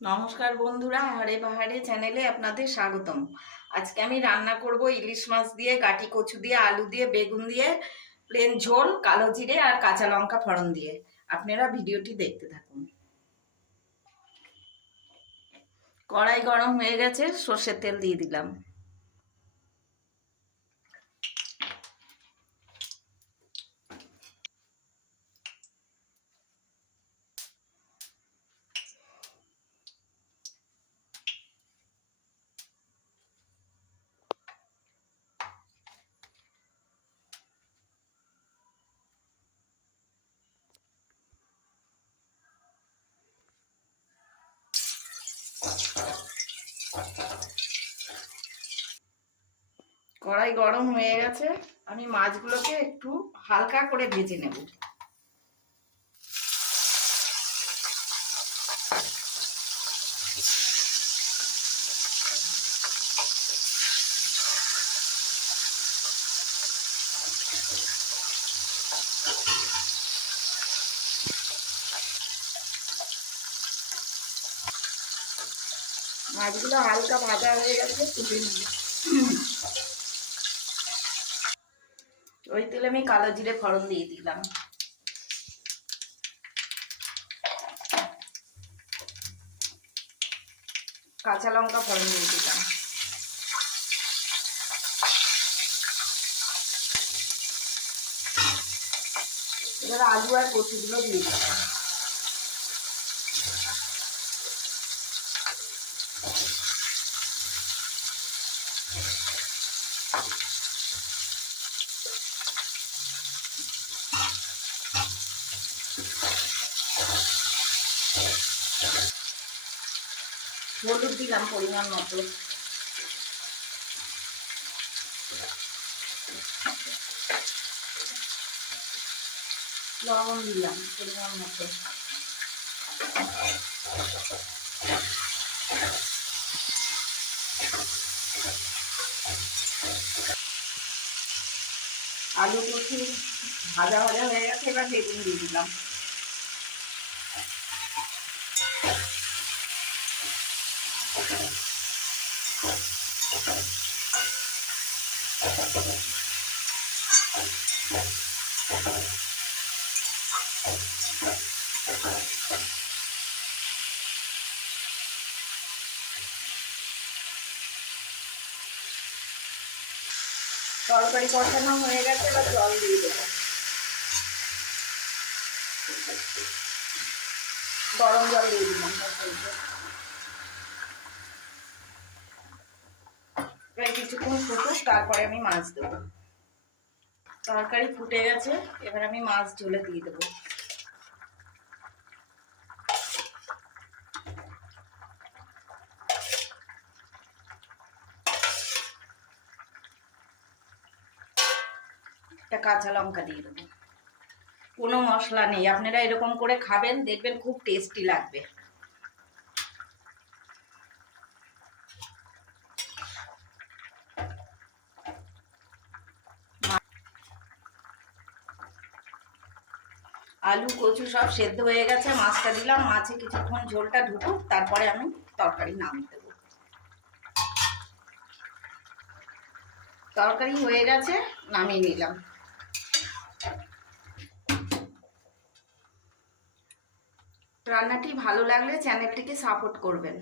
নমস্কার বন্ধুরা, আহারে বাহারে চ্যানেলে আপনাদের স্বাগতম। আজকে আমি রান্না করব ইলিশ মাছ দিয়ে, গাটি কচু দিয়ে, আলু দিয়ে, বেগুন দিয়ে, প্লেন ঝোল, কালো জিরে আর কাঁচা লঙ্কা ফোড়ন দিয়ে। আপনারা ভিডিওটি দেখতে থাকুন। কড়াই গরম হয়ে গেছে, সর্ষের তেল দিয়ে দিলাম। কড়াই গরম হয়ে গেছে, আমি মাছগুলোকে একটু হালকা করে ভেজে নেব। মাছগুলো হালকা ভাজা হয়ে গেছে, তুলে নেব। ওই তেলে আমি কালো জিরে ফোড়ন দিয়ে দিলাম। কাঁচা লঙ্কা ফোড়ন দিয়ে দিলাম। এবার আলু আর কচুগুলো দিয়ে দিলাম। হলুদ দিলাম পরিমাণ মতো। লবণ দিলাম পরিমাণ মতো। আলু কচু ভাজা ভাজা হয়ে গেছে, এবার বেগুন দিয়ে দিলাম। তরকারি কষানো হয়ে গেছে, এবার জল দিয়ে দেবো। গরম জল দিয়ে দিলাম তরকারিতে। এবার কিছুক্ষণ ফুটুক, তারপরে আমি মাছ দেবো। তরকারি ফুটে গেছে, এবার আমি মাছ ঝোলে দিয়ে দেবো। একটা কাঁচা লঙ্কা দিয়ে দেবো। কোনো মশলা নেই, আপনারা এরকম করে খাবেন, দেখবেন খুব টেস্টি লাগবে। আলু কচু সব সেদ্ধ হয়ে গেছে, মাছটা দিলাম। মাছে কিছুক্ষণ ঝোলটা ঢুকুক, তারপরে আমি তরকারি নামিয়ে দেবো। তরকারি হয়ে গেছে, নামিয়ে নিলাম। রান্নাটি ভালো লাগলে চ্যানেলটিকে সাপোর্ট করবেন।